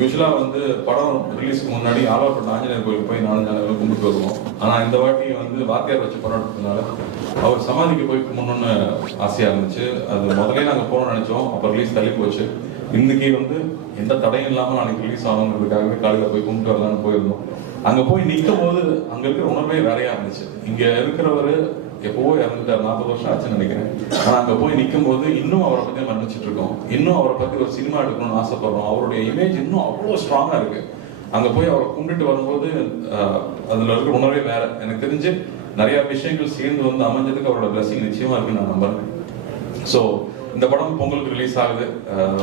யூஸ்வலாக வந்து படம் ரிலீஸ்க்கு முன்னாடி ஆலோப்பட்ட ஆஞ்சநேயர் கோயிலுக்கு போய் நாலு நாள் கும்பிட்டு வருவோம். ஆனால் இந்த வாட்டி வந்து வாத்தியார் வச்சு படம் எடுத்ததுனால அவர் சமாதிக்கு போய் கும்பிடணும்னு ஆசையாக இருந்துச்சு. அது முதல்ல நாங்கள் போகணும்னு நினச்சோம். அப்போ ரிலீஸ் தள்ளி போச்சு. இன்னைக்கு வந்து எந்த தடையும் இல்லாமல் நாளைக்கு ரிலீஸ் ஆகணுங்கிறதுக்காகவே காலையில் போய் கும்பிட்டு வரலான்னு போயிருந்தோம். அங்கே போய் நிற்கும் போது அங்கே இருக்கிற உணர்வே வேறையாக இருந்துச்சு. இங்கே இருக்கிறவர் எப்பவோ இறந்துட்டார் நாற்பது வருஷம் ஆச்சுன்னு நினைக்கிறேன். ஆனா அங்க போய் நிற்கும் போது இன்னும் அவரை பத்தி மன்னிச்சிட்டு இருக்கோம் இன்னும் அவரை பத்தி ஒரு சினிமா எடுக்கணும்னு ஆசைப்படுறோம். அவருடைய இமேஜ் இன்னும் அவ்வளோ ஸ்ட்ராங்கா இருக்கு. அங்க போய் அவரை கும்பிட்டு வரும்போது அதில் அதுல இருக்கிற உணர்வே வேற. எனக்கு தெரிஞ்சு நிறைய விஷயங்கள் சேர்ந்து வந்து அமைஞ்சதுக்கு அவரோட பிளஸிங் நிச்சயமா இருக்குன்னு நான் நம்புறேன். ஸோ இந்த படம் பொங்கலுக்கு ரிலீஸ் ஆகுது.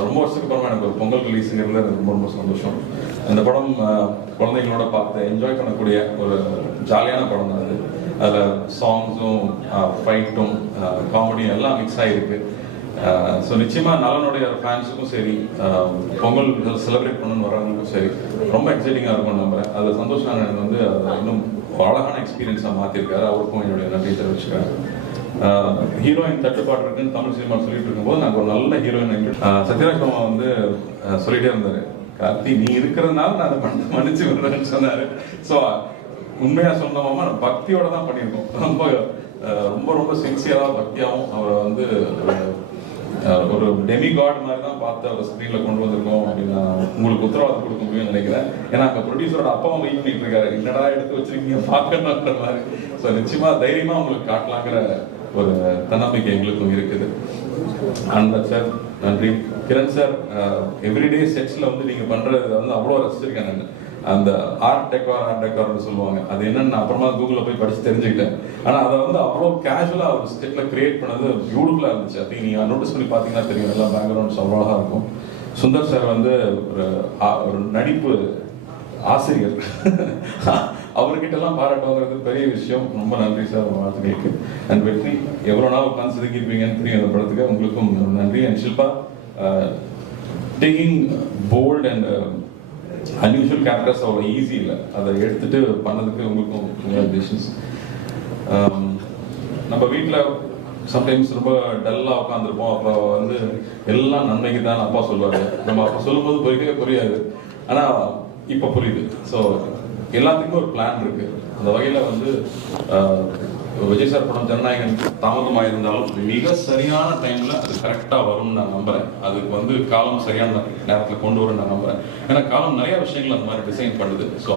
ரொம்ப வருஷத்துக்கு அப்புறமா எனக்கு ஒரு பொங்கல் ரிலீஸுங்கிறது எனக்கு ரொம்ப ரொம்ப சந்தோஷம். இந்த படம் குழந்தைங்களோட பார்த்து என்ஜாய் பண்ணக்கூடிய ஒரு ஜாலியான படம் தான் அது. அதில் சாங்ஸும் ஃபைட்டும் காமெடியும் எல்லாம் மிக்ஸ் ஆகிருக்கு ஸோ நிச்சயமாக நலனுடைய ஃபேன்ஸுக்கும் சரி பொங்கல் செலிப்ரேட் பண்ணணும்னு வரவங்களுக்கும் சரி ரொம்ப எக்ஸைட்டிங்காக இருக்கும் நம்புறேன். அதில் சந்தோஷ் எனக்கு வந்து அதை இன்னும் அழகான எக்ஸ்பீரியன்ஸாக மாற்றிருக்காரு அவருக்கும் என்னுடைய நன்றி தெரிவிச்சுக்கிறேன். ஹீரோயின் தட்டுப்பாடு இருக்குன்னு தமிழ் சினிமா சொல்லிட்டு இருக்கும்போது நாங்கள் ஒரு நல்ல ஹீரோயின் சத்யராஜ் மாமா வந்து சொல்லிட்டே இருந்தார். கார்த்தி நீ இருக்கிறதுனால நான் அதை மன்னிச்சு விடுறேன்னு சொன்னார். ஸோ உண்மையா சொன்னோமா பக்தியோட தான் பண்ணியிருக்கோம். ரொம்ப அஹ், ரொம்ப ரொம்ப சின்சியரா பக்தியாவும் அவரை வந்து ஒரு- டெமி காட் மாதிரி தான் பார்த்து அவர் ஸ்க்ரீன்ல கொண்டு வந்திருக்கோம் அப்படின்னு நான் உங்களுக்கு உத்தரவாதம் கொடுக்க முடியும்னு நினைக்கிறேன். ஏன்னா அங்க ப்ரொடியூசரோட அப்பாவும் வெயிட் பண்ணிட்டு இருக்காரு. என்னடா எடுத்து வச்சிருக்கீங்க பார்க்கணுன்ற மாதிரி. ஸோ நிச்சயமா தைரியமா உங்களுக்கு காட்டலாங்கிற ஒரு தன்னம்பிக்கை எங்களுக்கும் இருக்குது. அன்பர் சார் நன்றி. கிரண் சார் எவ்ரிடே செட்ஸ்ல வந்து நீங்க பண்றது வந்து அவ்வளோ ரசிச்சிருக்கேன் நான். அந்த ஆர்ட் டெக்கார் ஆர்ட் டெக்கார்னு சொல்லுவாங்க. அது என்னன்னு அப்புறமா கூகுளில் போய் படிச்சு தெரிஞ்சுக்கிட்டேன். ஆனால் அதை வந்து அவ்வளோ கேஷுவலாக ஒரு ஸ்டெப்பில் கிரியேட் பண்ணது பியூட்டிஃபுல்லாக இருந்துச்சு. அது நீங்கள் நோட்டீஸ் பண்ணி பார்த்தீங்கன்னா தெரியும். எல்லாம் பேக்ரவுண்ட்ஸ் அவ்வளோதான் இருக்கும். சுந்தர் சார் வந்து ஒரு ஆ- ஒரு நடிப்பு ஆசிரியர். அவர்கிட்ட எல்லாம் பாராட்டுவாங்கிறது பெரிய விஷயம். ரொம்ப நன்றி சார் உங்க வாழ்த்துக்களுக்கு. அண்ட் வெற்றி எவ்வளோ நாள் உட்காந்து செதுக்கியிருப்பீங்கன்னு தெரியும். அந்த படத்துக்கு உங்களுக்கும் நன்றி. And Shilpa taking bold and unusual characters அவ்வளோ ஈஸி இல்லை. அதை எடுத்துட்டு பண்ணதுக்கு உங்களுக்கும் கங்க்ராச்சுலேஷன்ஸ் um, நம்ம வீட்டில் சம்டைம்ஸ் ரொம்ப டல்லாக உட்காந்துருப்போம் அப்போ வந்து எல்லாம் நன்மைக்கு தான் அப்பா சொல்லுவாரு நம்ம அப்போ சொல்லும்போது புரியவே புரியாது. ஆனால் இப்போ புரியுது. ஸோ எல்லாத்துக்கும் ஒரு பிளான் இருக்கு. அந்த வகையில் வந்து uh, விஜய் சார் படம் ஜனநாயகன் தாமதமாக இருந்தாலும் மிக சரியான டைம்ல அது கரெக்டாக வரும்னு நான் நம்புறேன். அதுக்கு வந்து காலம் சரியான நேரத்தில் கொண்டு வரும்னு நான் நம்புறேன். ஏன்னா காலம் நிறைய விஷயங்கள் அந்த மாதிரி டிசைன் பண்ணுது. ஸோ